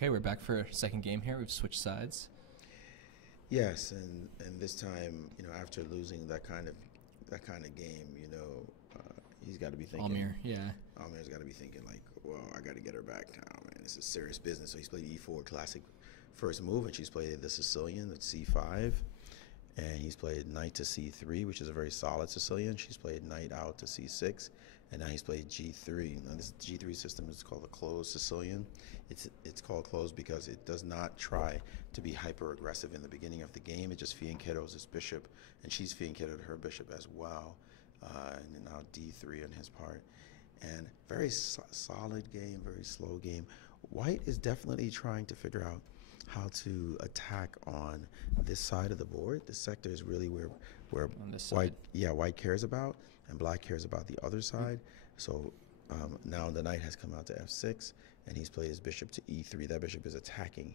Okay, we're back for a second game here. We've switched sides. Yes, and this time, after losing that kind of game, he's got to be thinking. Almir, yeah. Almir's got to be thinking like, well, I got to get her back now, man. This is serious business. So he's played E4 classic first move, and she's played the Sicilian at C5, and he's played knight to C3, which is a very solid Sicilian. She's played knight out to C6, and now he's played G3. Now this G3 system is called a closed Sicilian. It's called closed because it does not try to be hyper aggressive in the beginning of the game. It just fianchettos his bishop, and she's fianchetted her bishop as well. And then now D3 on his part. And very solid game, very slow game. White is definitely trying to figure out how to attack on this side of the board. This sector is really where white cares about, and black cares about the other side. So now the knight has come out to F6, and he's played his bishop to E3. That bishop is attacking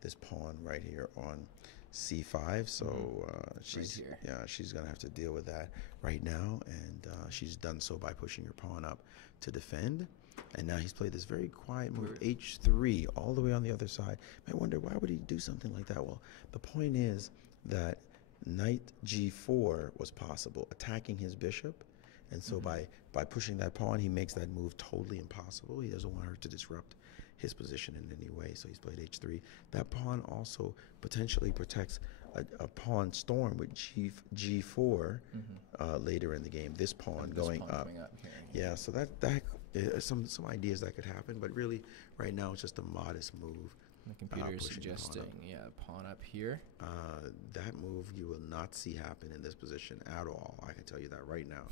this pawn right here on C5. So she's gonna have to deal with that right now, and she's done so by pushing her pawn up to defend. And now he's played this very quiet move, H3, all the way on the other side. I wonder, why would he do something like that? Well, the point is that knight G4 was possible, attacking his bishop. And so by pushing that pawn, he makes that move totally impossible. He doesn't want her to disrupt his position in any way, so he's played H3. That pawn also potentially protects a pawn storm with G4 later in the game. This pawn going up. Yeah, so that some ideas that could happen, but really right now it's just a modest move. The computer is suggesting, pawn up here. That move you will not see happen in this position at all. I can tell you that right now.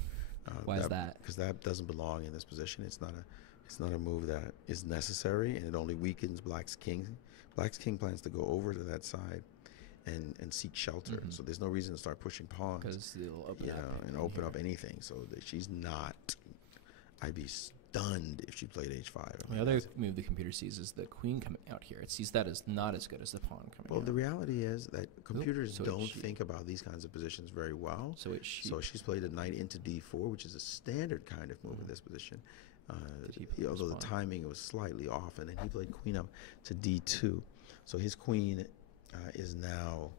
Why is that? Because that doesn't belong in this position. It's not a move that is necessary, and it only weakens Black's king. Black's king plans to go over to that side and seek shelter. So there's no reason to start pushing pawns. Because they'll open up. And open up anything. So she's not. I'd be stunned if she played H5. The other move the computer sees is the queen coming out here. It sees that as not as good as the pawn coming out. Well, the reality is that computers don't think about these kinds of positions very well. So she's played a knight into D4, which is a standard kind of move in this position. Although the timing was slightly off, and then he played queen up to D2. So his queen is now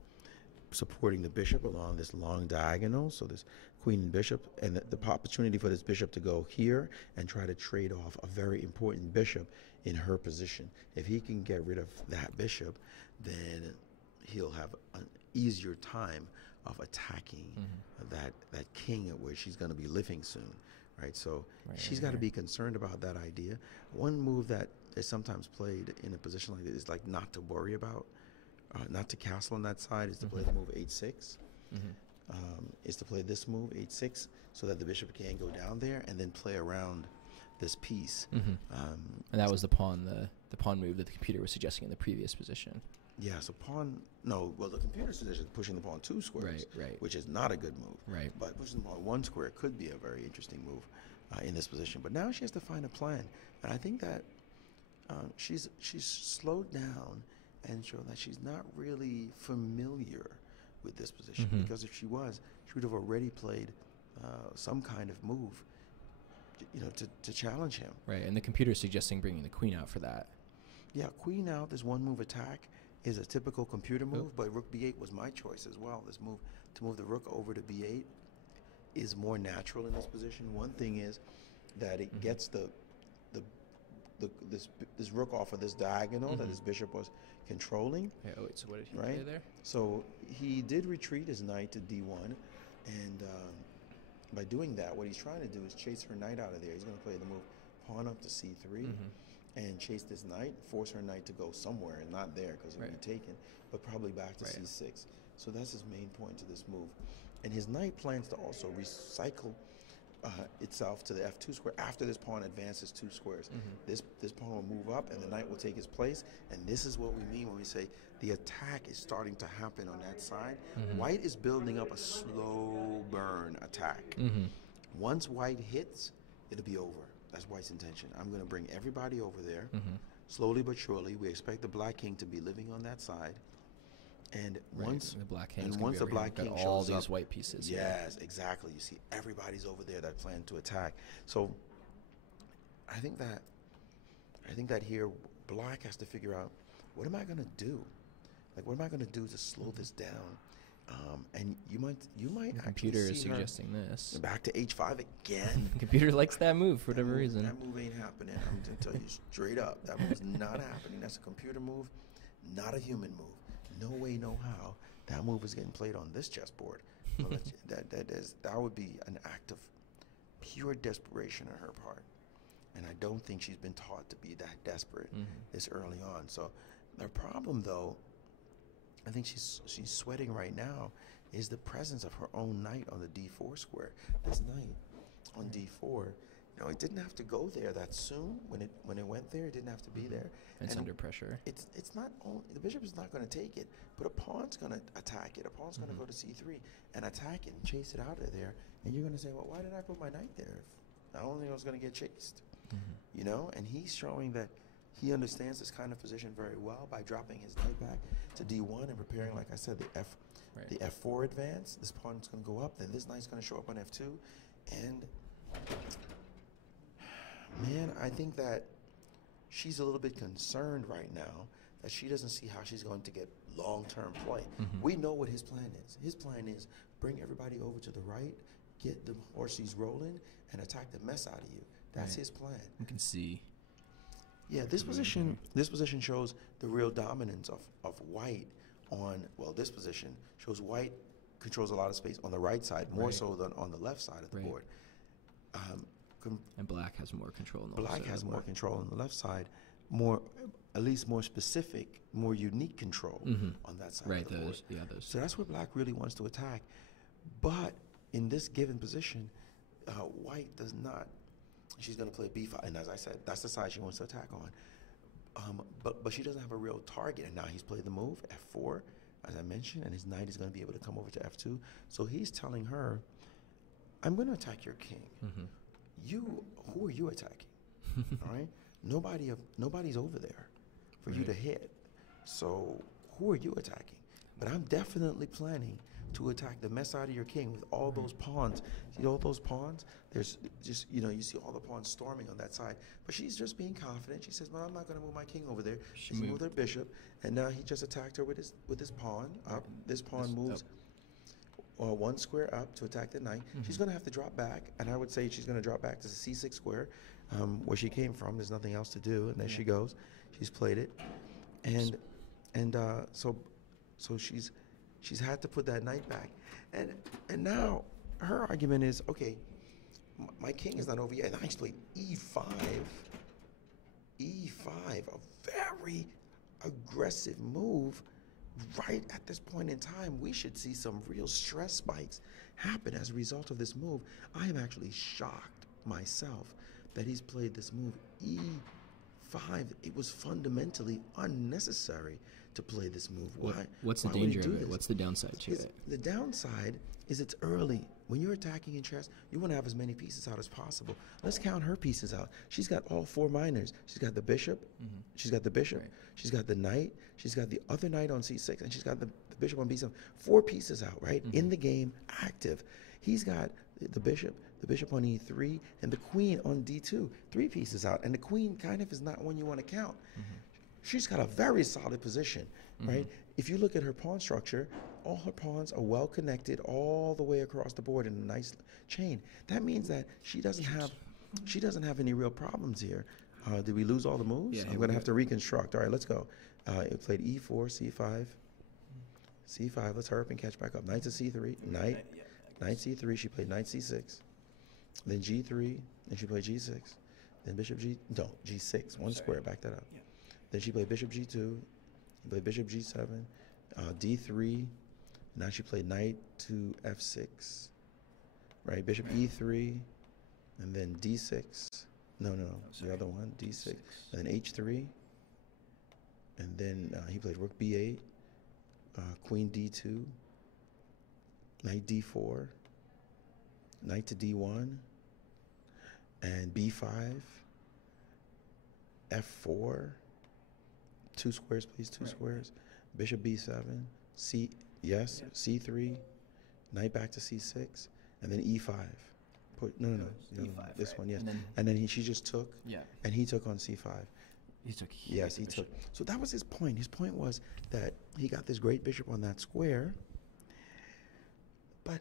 supporting the bishop along this long diagonal. So this queen and bishop, and the opportunity for this bishop to go here and try to trade off a very important bishop in her position. If he can get rid of that bishop, then he'll have an easier time of attacking that king where she's going to be living soon, right? So she's got to be concerned about that idea. One move that is sometimes played in a position like this is like not to worry about, not to castle on that side, is to play the move H6. Is to play this move H6 so that the bishop can go down there and then play around this piece. And that was the pawn move that the computer was suggesting in the previous position. Yeah, so the computer suggested pushing the pawn 2 squares, which is not a good move. Right. But pushing the pawn 1 square could be a very interesting move in this position. But now she has to find a plan, and I think that she's slowed down and shown that she's not really familiar with this position, because if she was, she would have already played some kind of move, to challenge him. Right, and the computer is suggesting bringing the queen out for that. Yeah, queen out, this one move attack is a typical computer move, but rook b8 was my choice as well. This move to move the rook over to b8 is more natural in this position. One thing is that it gets this rook off of this diagonal that his bishop was controlling. Yeah, so what did he play there? So he did retreat his knight to d1, and by doing that, what he's trying to do is chase her knight out of there. He's going to play the move pawn up to c3 and chase this knight, force her knight to go somewhere, and not there because it would be taken, but probably back to c6. So that's his main point to this move. And his knight plans to also recycle itself to the f2 square after this pawn advances 2 squares. This pawn will move up, and the knight will take his place. And this is what we mean when we say the attack is starting to happen on that side. White is building up a slow burn attack. Once white hits, it'll be over. That's White's intention. I'm going to bring everybody over there, slowly but surely. We expect the black king to be living on that side. And once the black king shows all these up, white pieces. Yes, exactly. You see, everybody's over there that plan to attack. So, I think that here, black has to figure out what am I going to do? Like, what am I going to do to slow this down? And you might The actually computer is see her suggesting this. back to H5 again. The computer likes that move for whatever reason. That move ain't happening. I'm going to tell you straight up. That move's not happening. That's a computer move, not a human move. No way, no how. That move is getting played on this chessboard. That would be an act of pure desperation on her part. And I don't think she's been taught to be that desperate this early on. So the problem, though, I think she's sweating right now, is the presence of her own knight on the d4 square. This knight on d4, it didn't have to go there that soon. When it went there, it didn't have to be there. It's under pressure. It's not only, the bishop is not going to take it, but a pawn's going to attack it. A pawn's going to go to c3 and attack it and chase it out of there. And you're going to say, well, why did I put my knight there? I don't think I was going to get chased. And he's showing that he understands this kind of position very well by dropping his knight back to d1 and preparing, like I said, the f4 advance. This pawn's going to go up, then this knight's going to show up on f2. And, man, I think that she's a little bit concerned right now that she doesn't see how she's going to get long-term play. We know what his plan is. His plan is bring everybody over to the right, get the horses rolling, and attack the mess out of you. That's his plan. You can see. Yeah, this position shows the real dominance of white on, this position shows white controls a lot of space on the right side, more so than on the left side of the board. And black has more control on the left side. Black has more control on the left side, at least more specific, more unique control on that side of the board. Those. So that's where black really wants to attack. But in this given position, white does not. She's going to play b5, and as I said, that's the side she wants to attack on. But she doesn't have a real target, and now he's played the move, f4, as I mentioned, and his knight is going to be able to come over to f2. So he's telling her, I'm going to attack your king. Who are you attacking? All right? Nobody's over there for you to hit. So who are you attacking? But I'm definitely planning to attack the mess out of your king with all those pawns. See all those pawns? There's just, you see all the pawns storming on that side. But she's just being confident. She says, well, I'm not going to move my king over there. She moved her bishop, and now he just attacked her with his pawn up. This pawn moves one square up to attack the knight. She's going to have to drop back, and I would say she's going to drop back to the c6 square, where she came from. There's nothing else to do, and there she goes. She's played it, and so she's had to put that knight back, and now her argument is, okay, my king is not over yet. And I played e5, a very aggressive move. Right at this point in time, we should see some real stress spikes happen as a result of this move. I am actually shocked myself that he's played this move e5. It was fundamentally unnecessary to play this move. Why? What's the danger of it? What's the downside to it? The downside is it's early. When you're attacking in chess, you want to have as many pieces out as possible. Let's count her pieces out. She's got all four minors. She's got the bishop. She's got the bishop. Right. She's got the knight. She's got the other knight on c6, and she's got the bishop on b7. 4 pieces out, right? In the game, active. He's got the bishop on e3, and the queen on d2. 3 pieces out, and the queen kind of is not one you want to count. She's got a very solid position, right? If you look at her pawn structure, all her pawns are well connected all the way across the board in a nice chain. That means that she doesn't have any real problems here. Did we lose all the moves? I'm going to have to reconstruct. All right, let's go. It played e4, c5, c5. Let's hurry up and catch back up. Knight to c3, knight c3. She played knight c6, then g3, and she played g6, then bishop g6. One square. Back that up. Then she played bishop g2, she played bishop g7, d3. Now she played knight to f6, right? Bishop e3, and then d6. No, the other one, d6, and then h3, and then he played rook b8, queen d2, knight d4, knight to d1, and b5, f4. 2 squares, please. 2 squares. Bishop b7, c3, knight back to c6, and then e5. No, E5, this one, yes. And then she just took, and he took on c5. He took. Yes, he took. So that was his point. His point was that he got this great bishop on that square, but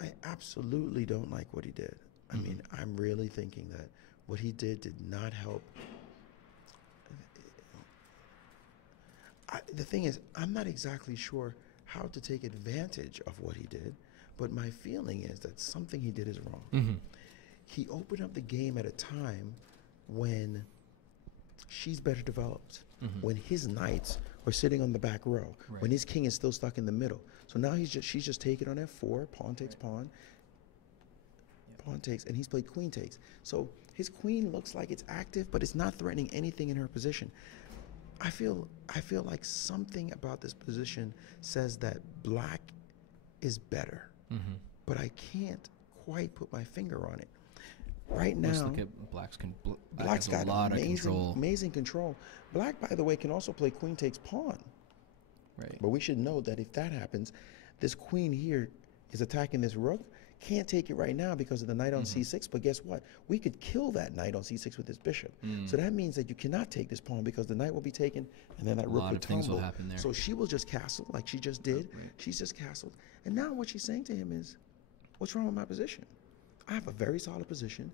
I absolutely don't like what he did. I mean, I'm really thinking that what he did not help. The thing is, I'm not exactly sure how to take advantage of what he did, but my feeling is that something he did is wrong. He opened up the game at a time when she's better developed, when his knights are sitting on the back row, when his king is still stuck in the middle. So now she's just taking on f4, pawn takes pawn, pawn takes, and he's played queen takes. So his queen looks like it's active, but it's not threatening anything in her position. I feel like something about this position says that black is better, but I can't quite put my finger on it. Right now, let's look at Black's got a lot of control. Amazing control. Black, by the way, can also play queen takes pawn. Right. But we should know that if that happens, this queen here is attacking this rook. Can't take it right now because of the knight on c6. But guess what? We could kill that knight on c6 with this bishop. So that means that you cannot take this pawn because the knight will be taken, and then that rook would tumble. Things will happen there. So she will just castle like she just did. She's just castled. And now what she's saying to him is, what's wrong with my position? I have a very solid position.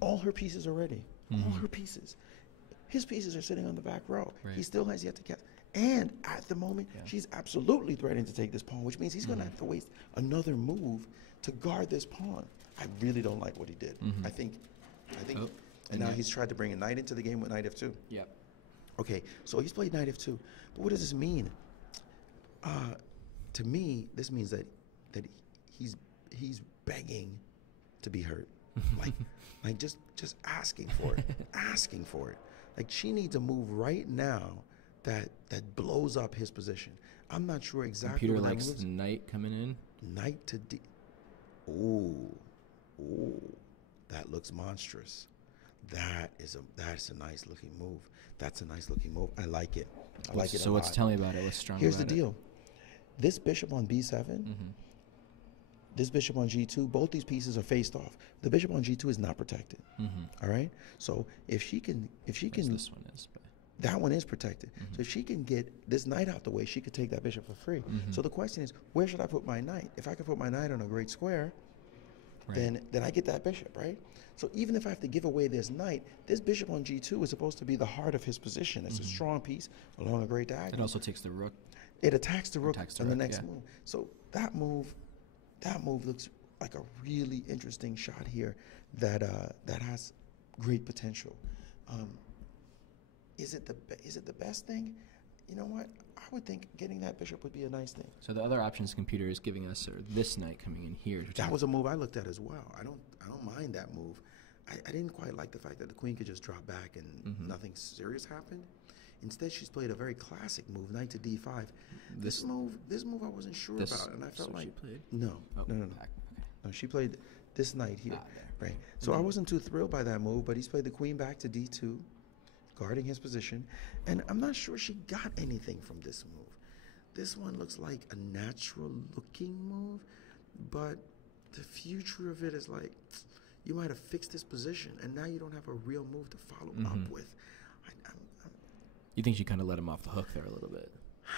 All her pieces are ready. All her pieces. His pieces are sitting on the back row. He still has yet to cast. And at the moment, she's absolutely threatening to take this pawn, which means he's going to have to waste another move to guard this pawn. I really don't like what he did. I think, and now he's tried to bring a knight into the game with knight f2. Yep. Okay, so he's played knight f2. But what does this mean? To me, this means that he's begging to be hurt, like just asking for it, Like she needs a move right now that blows up his position. I'm not sure exactly. Computer likes the knight coming in. Knight to d. Ooh, that looks monstrous. That's a nice looking move. That's a nice looking move. I like it. I like it. So tell me about it. What's strong Here's about the deal. This bishop on b7. This bishop on g2, both these pieces are faced off. The bishop on g2 is not protected. All right. So if she can, this one is. But that one is protected. So if she can get this knight out the way, she could take that bishop for free. So the question is, where should I put my knight? If I can put my knight on a great square, then I get that bishop, right? So even if I have to give away this knight, this bishop on g2 is supposed to be the heart of his position. It's a strong piece along a great diagonal. It also takes the rook. It attacks the rook on the next move. So that move looks like a really interesting shot here that has great potential. Is it the best thing? You know what? I would think getting that bishop would be a nice thing. So the other options computer is giving us are this knight coming in here. That was a move I looked at as well. I don't mind that move. I didn't quite like the fact that the queen could just drop back and nothing serious happened. Instead, she's played a very classic move, knight to d5. This move I wasn't sure about, and I felt like she played? No. Okay. No, she played this knight here, right? So I wasn't too thrilled by that move, but he's played the queen back to d2, guarding his position, and I'm not sure she got anything from this move. This one looks like a natural-looking move, but the future of it is like you might have fixed this position, and now you don't have a real move to follow up with. You think she kind of let him off the hook there a little bit?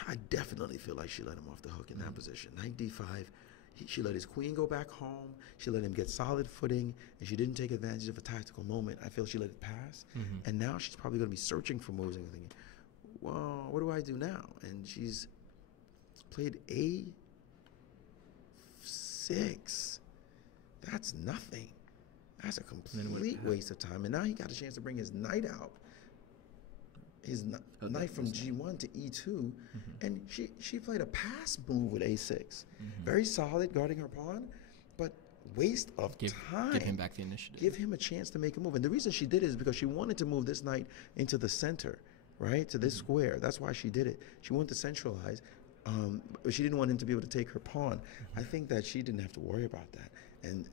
I definitely feel like she let him off the hook in that position. Knight d5, she let his queen go back home. She let him get solid footing, and she didn't take advantage of a tactical moment. I feel she let it pass, and now she's probably going to be searching for moves and thinking, well, what do I do now? And she's played a6. That's nothing. That's a complete waste of time. And now he got a chance to bring his knight out. His knight from g1 to e2, and she played a pass move with a6. Very solid, guarding her pawn, but waste of time. Give him back the initiative. Give him a chance to make a move. And the reason she did it is because she wanted to move this knight into the center, right, to this square. That's why she did it. She wanted to centralize, but she didn't want him to be able to take her pawn. I think that she didn't have to worry about that. And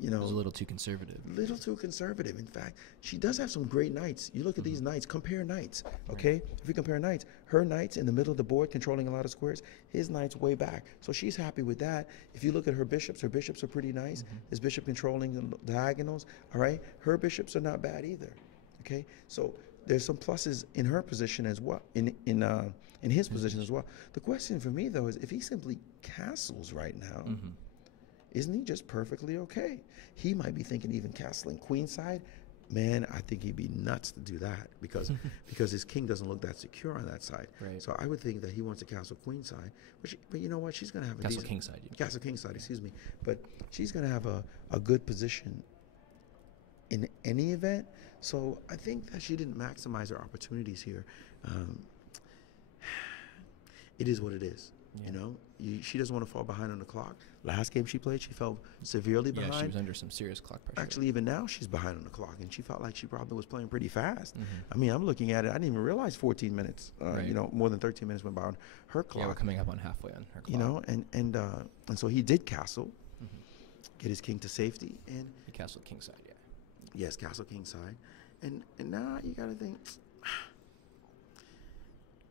you know, it was a little too conservative. Little too conservative. In fact, she does have some great knights. You look at these knights, compare knights, okay? If we compare knights, her knight's in the middle of the board controlling a lot of squares, his knight's way back. So she's happy with that. If you look at her bishops are pretty nice. His bishop controlling the diagonals, all right? Her bishops are not bad either, okay? So there's some pluses in her position as well, in his position as well. The question for me though is if he simply castles right now, isn't he just perfectly okay? He might be thinking even castling queenside. Man, I think he'd be nuts to do that because his king doesn't look that secure on that side. Right. So I would think that he wants to castle queenside. But you know what? She's going to have a Castle decent, kingside. castle kingside, excuse me. But she's going to have a good position in any event. So I think that she didn't maximize her opportunities here. It is what it is. Yeah. You know, she doesn't want to fall behind on the clock. Last game she played, she fell severely behind. Yeah, she was under some serious clock pressure. Actually, even now she's behind on the clock, and she felt like she probably was playing pretty fast. I mean, I'm looking at it. I didn't even realize 14 minutes. Right. You know, more than 13 minutes went by on her clock. Yeah, we're coming up on halfway on her clock. You know, and so he did castle, get his king to safety, and He castled kingside. Yeah. yes, castle kingside, and now you got to think.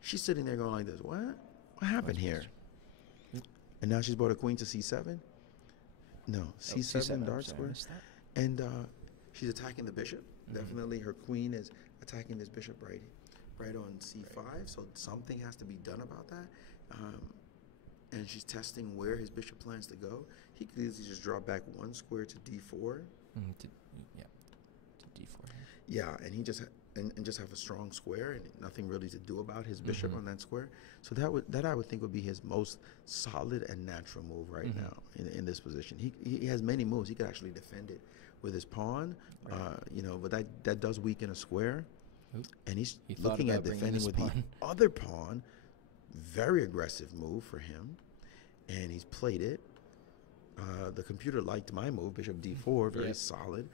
She's sitting there going like this. What happened here? And now she's brought a queen to c7. No, c7 dark square. And she's attacking the bishop. Definitely her queen is attacking this bishop right on c5. So something has to be done about that. And she's testing where his bishop plans to go. He could easily just drop back one square to d4. To d4. Yeah, and he just and just have a strong square and nothing really to do about his bishop on that square. So that I would think would be his most solid and natural move right now in this position. He has many moves. He could actually defend it with his pawn, you know, but that does weaken a square. Oop. And he's He looking at defending with the other pawn. Very aggressive move for him, and he's played it. The computer liked my move, bishop d4, very solid.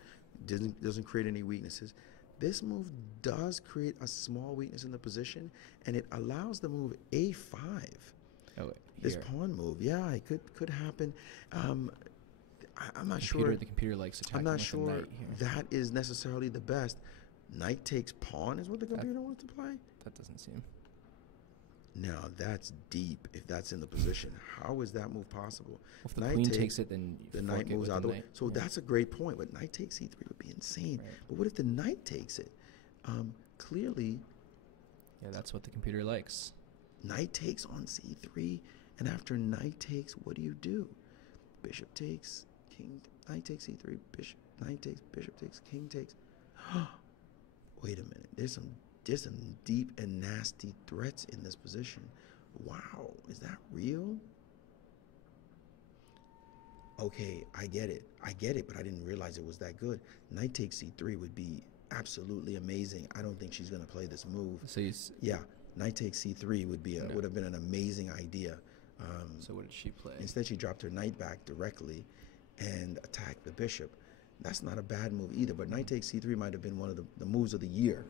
Doesn't create any weaknesses. This move does create a small weakness in the position, and it allows the move a5. Oh, wait, this here. pawn move, yeah, it could happen. I'm not sure. The computer likes attacking. I'm not with the sure knight here. that is necessarily the best. Knight takes pawn is what the computer wants to play. That doesn't seem. Now that's deep. If that's in the position, how is that move possible? Well, if the queen takes it, then the knight moves out of the way. So yeah. that's a great point. But knight takes c3 would be insane. Right. But what if the knight takes it? Clearly, Yeah, that's what the computer likes. knight takes on c3, and after knight takes, what do? Bishop takes, king. Knight takes c3. Bishop. Knight takes. Bishop takes. King takes. Wait a minute. There's some deep and nasty threats in this position. Wow, is that real? Okay, I get it, but I didn't realize it was that good. Knight takes c3 would be absolutely amazing. I don't think she's going to play this move. So knight takes c3 would have been an amazing idea. So what did she play? Instead, she dropped her knight back directly and attacked the bishop. That's not a bad move either, but knight takes c3 might have been one of the moves of the year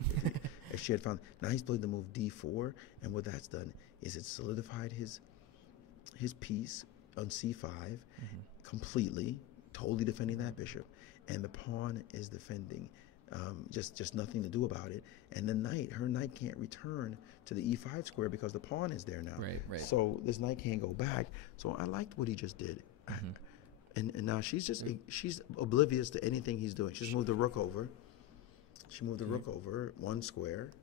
if she had found. Now he's played the move d4, and what that's done is it solidified his piece on c5 completely, totally defending that bishop, and the pawn is defending, just nothing to do about it. And the knight, her knight can't return to the e5 square because the pawn is there now. Right. So this knight can't go back. So I liked what he just did. And now she's oblivious to anything he's doing. She's moved the rook over. She moved the rook over one square,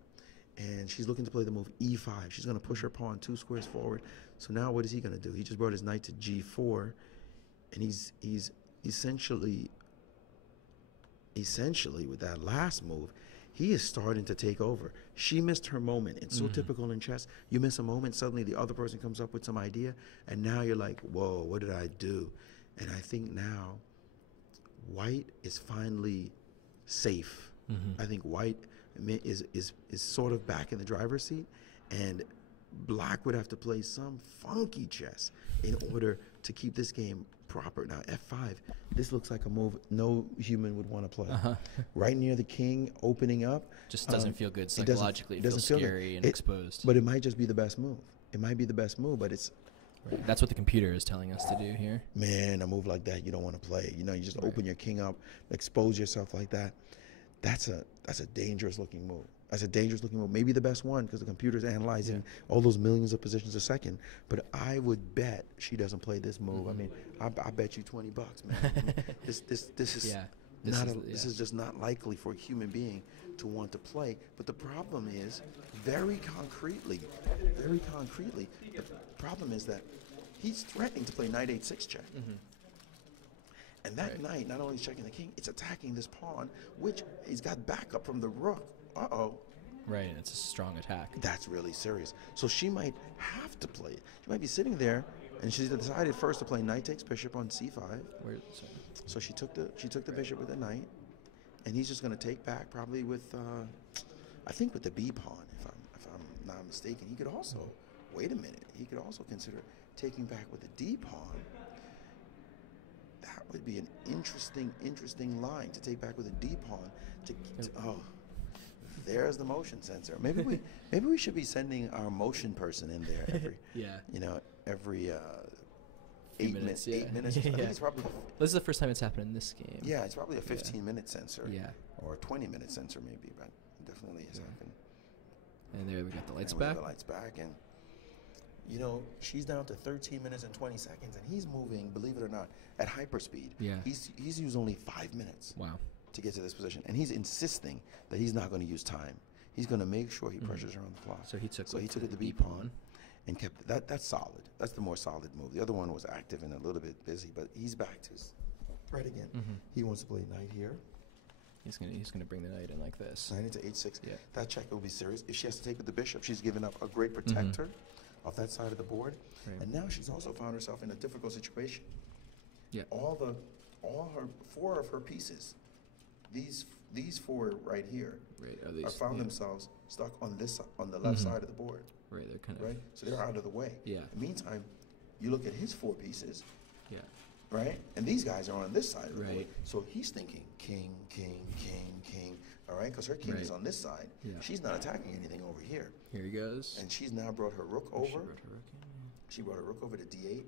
and she's looking to play the move e5. She's going to push her pawn 2 squares forward. So now what is he going to do? He just brought his knight to g4, and he's essentially with that last move, he is starting to take over. She missed her moment. It's so typical in chess. You miss a moment, suddenly the other person comes up with some idea, and now you're like, whoa, what did I do? And I think now white is finally safe. I think white is sort of back in the driver's seat, and black would have to play some funky chess in order to keep this game proper. Now f5, this looks like a move no human would want to play. Right near the king, opening up. Just doesn't feel good psychologically. It feels scary and exposed. But it might just be the best move. It might be the best move, but it's... Right. That's what the computer is telling us to do here. Man, a move like that you don't want to play. You know, you just open your king up, expose yourself like that. That's a dangerous looking move. That's a dangerous looking move. Maybe the best one because the computer's analyzing all those millions of positions a second. But I would bet she doesn't play this move. I mean, I bet you $20, man. I mean, this is This is just not likely for a human being to want to play. But the problem is, very concretely, the problem is that he's threatening to play knight 8-6 check. And that knight, not only is checking the king, it's attacking this pawn, which he's got backup from the rook. Right, and it's a strong attack. That's really serious. So she might have to play it. She might be sitting there, and she's decided first to play knight takes bishop on c5. So she took the bishop with the knight, and he's just going to take back probably with, I think with the b pawn, if I'm not mistaken. He could also, wait a minute, he could also consider taking back with the d pawn. That would be an interesting line to take back with a d pawn. There's the motion sensor. Maybe we should be sending our motion person in there every 8 minutes. 8 minutes. I think it's probably. This is the first time it's happened in this game. Yeah, it's probably a 15-minute sensor. Yeah. Or a 20-minute sensor maybe, but definitely has happened. And there we got the lights and back. The lights back, and she's down to 13 minutes and 20 seconds, and he's moving, believe it or not, at hyperspeed. Yeah. He's used only 5 minutes. Wow. To get to this position, and he's insisting that he's not going to use time. He's going to make sure he pressures her on the flop. So he took it the b pawn, and kept that. That's solid. That's the more solid move. The other one was active and a little bit busy, but he's back to his right again. He wants to play knight here. He's gonna bring the knight in like this. Knight into 8-6. Yeah. That check will be serious. If she has to take with the bishop, she's given up a great protector off that side of the board, and now she's also found herself in a difficult situation. Yeah. Four of her pieces. These four right here are found themselves stuck on the left side of the board. Right, they're kind of right. So they're out of the way. Yeah. In the meantime, you look at his 4 pieces. Yeah. Right, and these guys are on this side of the board. Right. So he's thinking king, king, king, king. All right, because her king is on this side. Yeah. She's not attacking anything over here. Here he goes. And she's now brought her rook over. She brought her rook over to d8.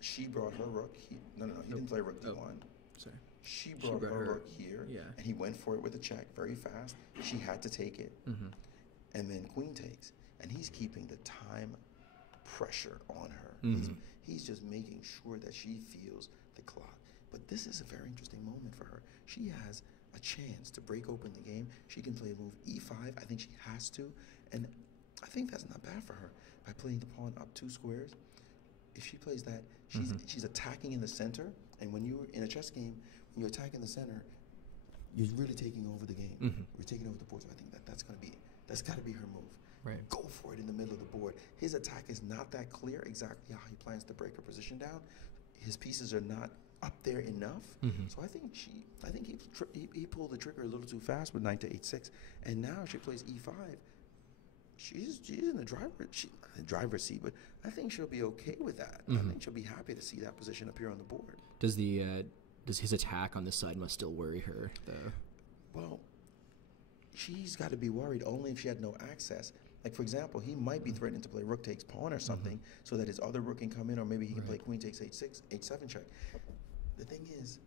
She brought her rook. He didn't play rook d1. Sorry. She brought her rook here, and he went for it with a check very fast. She had to take it, and then queen takes, and he's keeping the time pressure on her. He's just making sure that she feels the clock. But this is a very interesting moment for her. She has a chance to break open the game. She can play a move e5. I think she has to, and I think that's not bad for her by playing the pawn up 2 squares. If she plays that, she's attacking in the center, and when you're in a chess game, when you attack in the center, you're really taking over the game. You're taking over the board. So I think that's got to be her move. Right. Go for it in the middle of the board. His attack is not that clear exactly how he plans to break her position down. His pieces are not up there enough. So I think he pulled the trigger a little too fast with knight to 8-6, and now she plays e5. She's in the driver's seat, but I think she'll be okay with that. I think she'll be happy to see that position appear on the board. Does his attack on this side must still worry her though? Well, she's got to be worried only if she had no access. Like, for example, he might be threatening to play rook takes pawn or something so that his other rook can come in, or maybe he can play queen takes 8-6, 8-7 check. The thing is,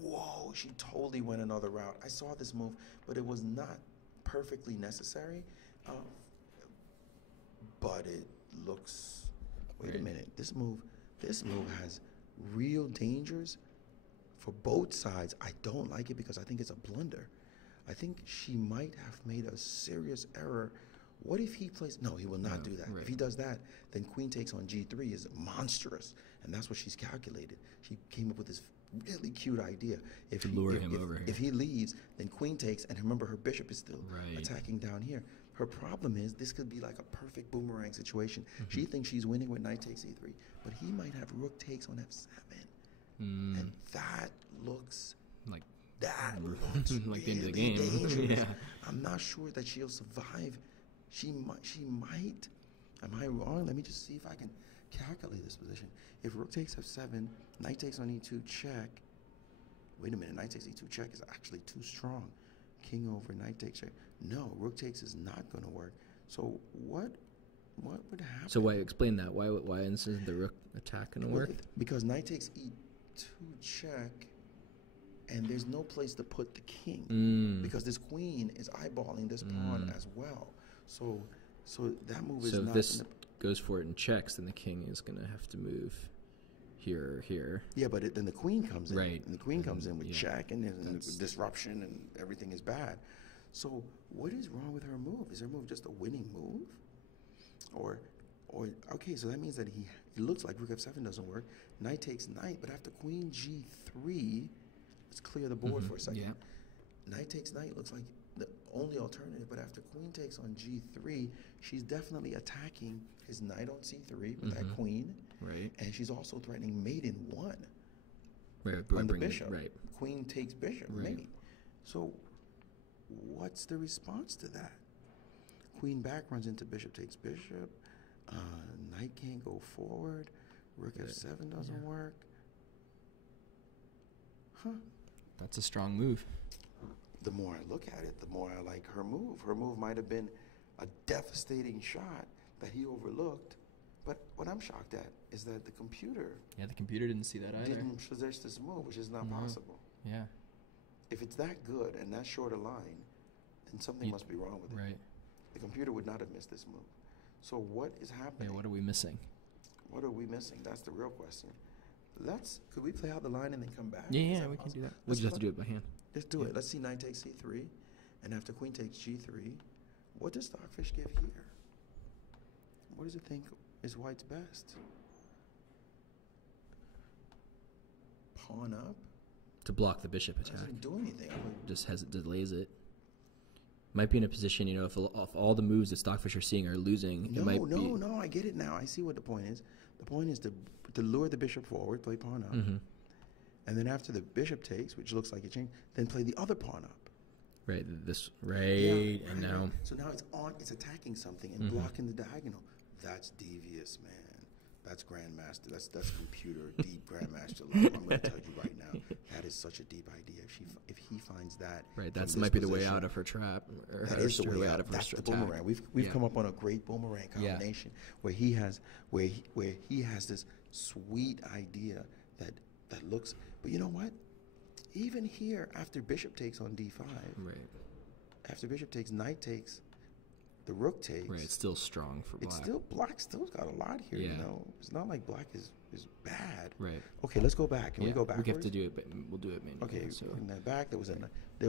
whoa, she totally went another route. I saw this move, but it was not perfectly necessary. But it looks, wait a minute, this move has real dangers for both sides. I don't like it because I think it's a blunder. I think she might have made a serious error. What if he plays? No, he will not do that. If he does that, then queen takes on g3 is monstrous, and that's what she's calculated. She came up with this really cute idea. If he leaves, then queen takes, and remember her bishop is still attacking down here. Her problem is this could be like a perfect boomerang situation. She thinks she's winning with knight takes e3, but he might have rook takes on f7, and that looks like like the end of the game. Yeah. I'm not sure that she'll survive. She might. Am I wrong? Let me just see if I can calculate this position. If rook takes f7, knight takes on e2 check. Wait a minute, knight takes e2 check is actually too strong. King over knight takes check. No, rook takes is not going to work. So what would happen? So why explain that? Why isn't the rook attack going to work? Because knight takes e2 check, and there's no place to put the king because this queen is eyeballing this pawn as well. So that move is not. So if this goes for it and checks, then the king is going to have to move here or here. Yeah, but then the queen comes in. Right. And the queen comes in with yeah. check and disruption and everything is bad. So what is wrong with her move? Is her move just a winning move? Or okay, so that means that it looks like rook f7 doesn't work. Knight takes knight, but after queen g3, let's clear the board for a second. Yeah. Knight takes knight looks like the only alternative, but after queen takes on g3, she's definitely attacking his knight on c3 with that queen. Right. And she's also threatening mate in 1 Right. on the bishop. Right. Queen takes bishop, Right. mate. So what's the response to that? Queen back runs into bishop takes bishop. Knight can't go forward. Rook f7 doesn't work. Huh. That's a strong move. The more I look at it, the more I like her move. Her move might have been a devastating shot that he overlooked. But what I'm shocked at is that the computer Yeah, the computer didn't see that either. didn't suggest this move, which is not possible. Yeah. If it's that good and that short a line, then something must be wrong with it. Right. The computer would not have missed this move. So what is happening? Yeah, what are we missing? What are we missing? That's the real question. Could we play out the line and then come back? Yeah, we can do that. We just have to do it by hand. Let's do it. Let's see knight takes c3, and after queen takes g3, what does Stockfish give here? What does it think is white's best? Pawn up? To block the bishop attack. Doesn't do anything. Just delays it. Might be in a position, if all the moves that Stockfish are seeing are losing, it might be... No, I get it now. I see what the point is. The point is to lure the bishop forward, play pawn up, and then after the bishop takes, which looks like a change, then play the other pawn up. Right, and now... Right. So now it's attacking something and blocking the diagonal. That's devious, man. That's grandmaster. That's computer deep grandmaster level. I'm going to tell you right now, that is such a deep idea. If he finds that, right, that might be the way out of her trap. That is the way out of her trap. That's the boomerang. We've come up on a great boomerang combination where he has this sweet idea that looks. But you know what? Even here, after bishop takes on d5, right. After bishop takes, knight takes, the rook takes. Right, it's still strong for black. Black still's got a lot here, It's not like black is bad. Right. Okay, let's go back. Can we go backwards? We have to do it, but we'll do it manually. Okay, so in the back there was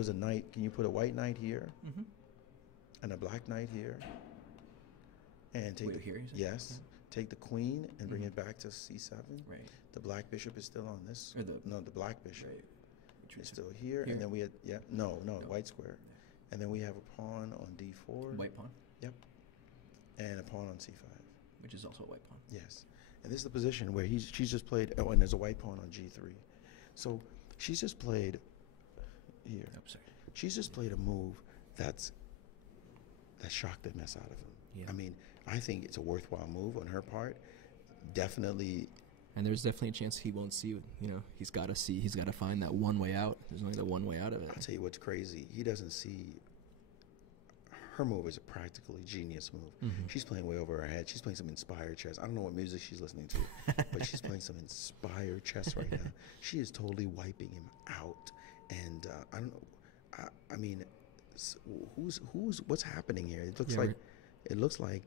a knight. Can you put a white knight here? And a black knight here? And take take the queen and bring it back to c7. Right. The black bishop is still on this. The black bishop is still here. And then we had white square. And then we have a pawn on d4. White pawn? Yep. And a pawn on c5. Which is also a white pawn. Yes. And this is the position where she's just played, and there's a white pawn on g3. So she's just played here. Oh, sorry. She's just played a move that shocked the mess out of him. Yeah. I mean, I think it's a worthwhile move on her part. Definitely. And there's definitely a chance he won't see, he's got to find that one way out. There's only the one way out of it. I'll tell you what's crazy. He doesn't see. Her move is a practically genius move. She's playing way over her head. She's playing some inspired chess. I don't know what music she's listening to, but she's playing some inspired chess right now. She is totally wiping him out. And I don't know. I mean, what's happening here? It looks like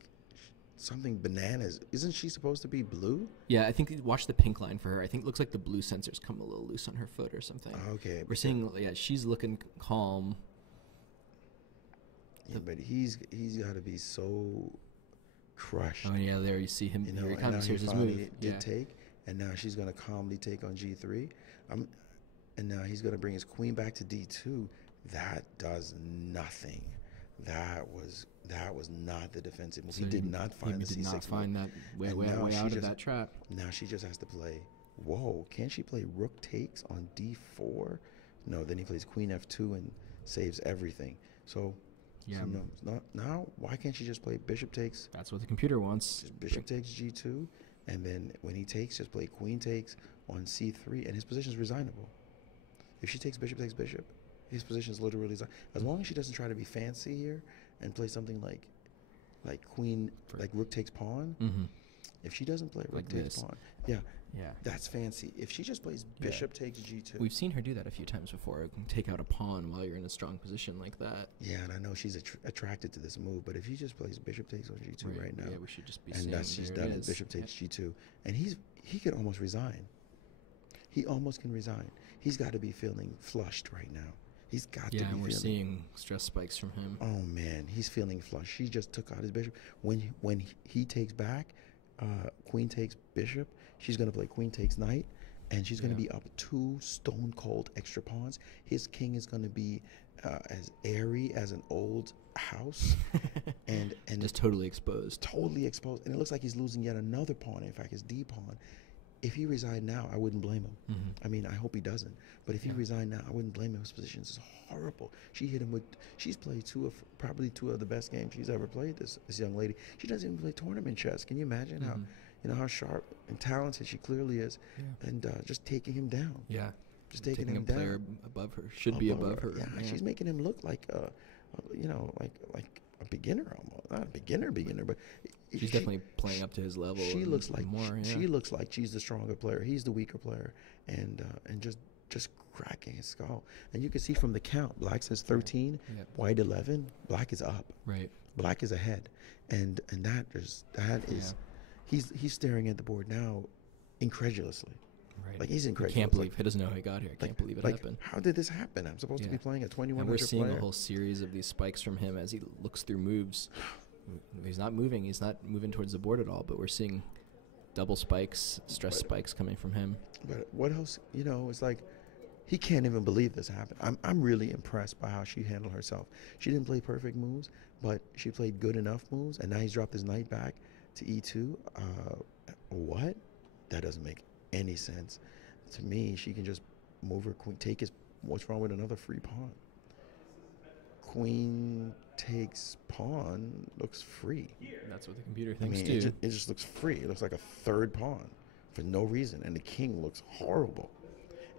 something bananas. Isn't she supposed to be blue? Yeah, I think watch the pink line for her. I think it looks like the blue sensors come a little loose on her foot or something. Okay. We're seeing, she's looking calm. Yeah, but he's got to be so crushed. Oh yeah, there you see him. Here he comes. Here's his move. Did take, and now she's going to calmly take on g3. And now he's going to bring his queen back to d2. That does nothing. That was not the defensive move. So he did not find the c6 did not find that way out of that trap. Now she just has to play. Whoa! Can't she play rook takes on d4? No. Then he plays queen f2 and saves everything. So. Yeah. So no, now, why can't she just play bishop takes? That's what the computer wants. Just bishop takes g2, and then when he takes, just play queen takes on c3, and his position is resignable. If she takes bishop, his position is literally resignable. As long as she doesn't try to be fancy here and play something like queen, like rook takes pawn. If she doesn't play rook takes pawn, Yeah. That's fancy. If she just plays bishop takes g2. We've seen her do that a few times before. Take out a pawn while you're in a strong position like that. Yeah, and I know she's attracted to this move, but if he just plays bishop takes on g2 right now, we should just be and that's she's done it. Bishop takes g2, and he could almost resign. He almost can resign. He's got to be feeling flushed right now. He's got to be. Yeah, and we're feeling, seeing stress spikes from him. Oh man, he's feeling flushed. She just took out his bishop. When he takes back, queen takes bishop. She's gonna play queen takes knight, and she's gonna be up 2 stone cold extra pawns. His king is gonna be as airy as an old house, and just totally exposed. Totally exposed, and it looks like he's losing yet another pawn. In fact, his D pawn. If he resigned now, I wouldn't blame him. Mm-hmm. I mean, I hope he doesn't. But if he resigned now, I wouldn't blame him. His position is horrible. She hit him with. She's played probably two of the best games she's ever played. This young lady. She doesn't even play tournament chess. Can you imagine how sharp and talented she clearly is, and just taking him down. Yeah, just taking him a down. Player above her should be above her. Yeah, she's making him look like like a beginner almost. Not a beginner, but. She's definitely playing up to his level. She looks like more. She looks like she's the stronger player. He's the weaker player, and just cracking his skull. And you can see from the count, Black says 13, White 11. Black is up. Right. Black is ahead, and that is he's staring at the board now, incredulously. Right. Like he's incredulous. He can't believe he doesn't know how he got here. Can't believe it happened. How did this happen? I'm supposed to be playing a 2100 And we're seeing player. a whole series of these spikes from him as he looks through moves. He's not moving. He's not moving towards the board at all. But we're seeing double spikes, stress spikes coming from him. But what else? It's like he can't even believe this happened. I'm really impressed by how she handled herself. She didn't play perfect moves, but she played good enough moves. And now he's dropped his knight back to e2. What? That doesn't make any sense to me. She can just move her queen. Take his. What's wrong with another free pawn? Queen takes pawn looks free. That's what the computer thinks too. It just looks free. It looks like a third pawn for no reason, and the king looks horrible,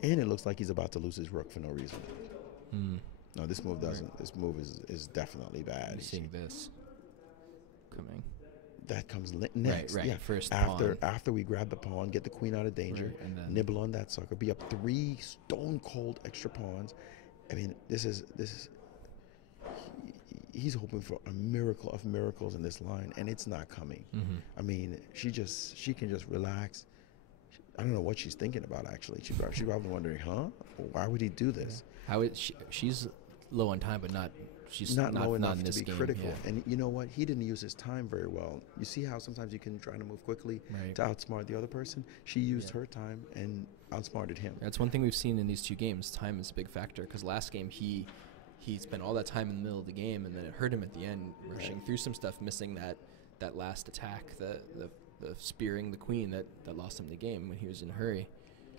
and it looks like he's about to lose his rook for no reason. No, this move doesn't. This move is definitely bad. You're seeing this coming. That comes next. Right. Yeah. First after we grab the pawn, get the queen out of danger, and then nibble on that sucker, be up 3 stone cold extra pawns. I mean, this is. He's hoping for a miracle of miracles in this line, and it's not coming. I mean, she can just relax. I don't know what she's thinking about, actually. She's probably wondering, why would he do this? She's low on time, but she's not low enough in this to be game, critical. Yeah. And you know what? He didn't use his time very well. You see how sometimes you can try to move quickly to outsmart the other person? She used her time and outsmarted him. That's one thing we've seen in these two games. Time is a big factor, because last game he spent all that time in the middle of the game, and then it hurt him at the end, rushing through some stuff, missing that last attack, the spearing the queen that lost him the game when he was in a hurry.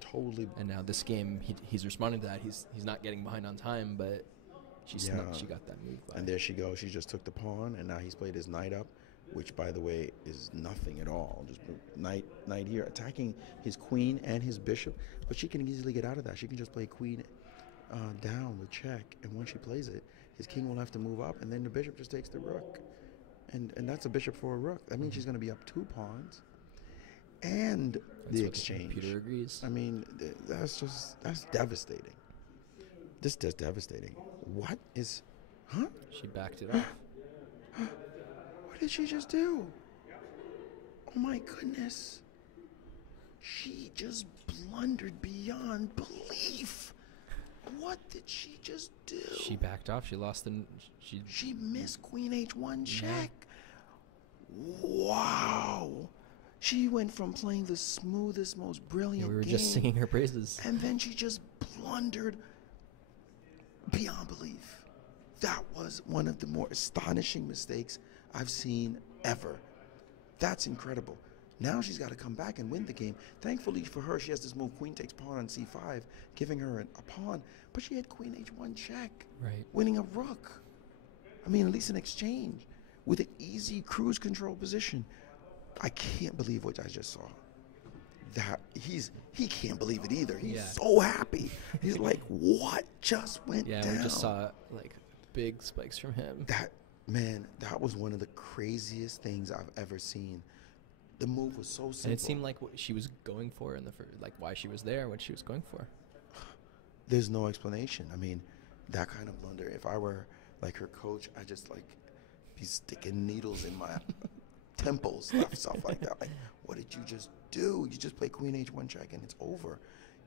Totally. And now this game, he's responding to that. He's not getting behind on time, but she got that move by. And there she goes. She just took the pawn, and now he's played his knight up, which, by the way, is nothing at all. Just knight here, attacking his queen and his bishop, but she can easily get out of that. She can just play queen down with check, and once she plays it, his king will have to move up, and then the bishop just takes the rook, and that's a bishop for a rook. That means she's going to be up 2 pawns, and that's the what exchange. The computer agrees. I mean, that's devastating. This is just devastating. What is? She backed it off. What did she just do? Oh my goodness! She just blundered beyond belief. What did she just do? She backed off. She lost the. She missed Queen H1 check. Wow. She went from playing the smoothest, most brilliant we were game, just singing her praises. and then she just blundered beyond belief. That was one of the more astonishing mistakes I've seen ever. That's incredible. Now she's got to come back and win the game. Thankfully for her, she has this move, queen takes pawn on c5, giving her a pawn. But she had queen h1 check, winning a rook. I mean, at least an exchange with an easy cruise control position. I can't believe what I just saw. He can't believe it either. He's so happy. He's like, what just went down? Yeah, we just saw big spikes from him. That was one of the craziest things I've ever seen. The move was so simple. And it seemed like what she was going for in the like why she was there, what she was going for. There's no explanation. I mean, that kind of blunder. If I were like her coach, I just like be sticking needles in my temples, stuff like that. Like, what did you just do? You just play Queen H1 check and it's over.